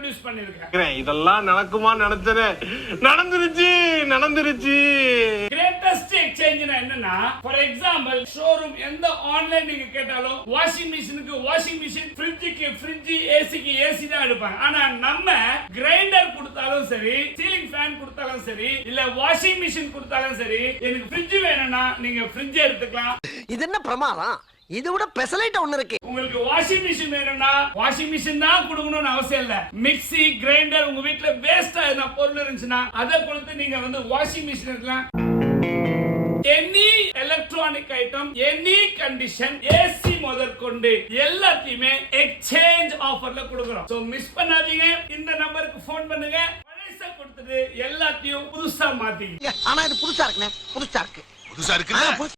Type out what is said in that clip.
Introduce பண்ணிருக்கேன். இதெல்லாம் நடக்குமா நினைச்சனே, நடந்துருச்சு. கிரேட்டஸ்ட் எக்ஸ்சேஞ்ச்னா என்னன்னா, ஃபார் எக்ஸாம்பிள் ஷோரூம் எந்த ஆன்லைன் நீங்க கேட்டாலும் வாஷிங் மிஷினுக்கு வாஷிங் மிஷின், ஃப்ரிட்ஜுக்கு ஃப்ரிட்ஜ், ஏசிக்கு ஏசி தான் எடுப்பாங்க. ஆனா நம்ம கிரைண்டர் கொடுத்தாலும் சரி, சீலிங் ஃபேன் கொடுத்தாலும் சரி, இல்ல வாஷிங் மிஷின் கொடுத்தாலும் சரி, எனக்கு ஃப்ரிட்ஜ் வேணும்னா நீங்க ஃப்ரிட்ஜ் எடுத்துக்கலாம். இது என்ன பிரமாதம்? இது விட பெசலைட் ஒன்னு இருக்கு. உங்களுக்கு வாஷிங் மிஷின் வேணும்னா வாஷிங் மிஷின் தான் கொடுக்கணும்னு அவசியம் இல்ல. மிக்ஸி, கிரைண்டர், உங்க வீட்ல வேஸ்டா எதனா பொருள் இருந்துச்சுன்னா அதை கொடுத்து நீங்க வந்து வாஷிங் மிஷின் எடுக்கலாம். Any electronic item, any condition, AC முதற்கொண்டு எல்லாத்தையுமே எக்ஸ்சேஞ்ச் ஆஃபர்ல கொடுக்கிறோம். சோ மிஸ் பண்ணாதீங்க. இந்த நம்பருக்கு ஃபோன் பண்ணுங்க. பழைச கொடுத்துட்டு எல்லாத்தையும் புதுசா மாத்திங்க. ஆனா இது புதுசா இருக்குனே, புதுசா இருக்கு.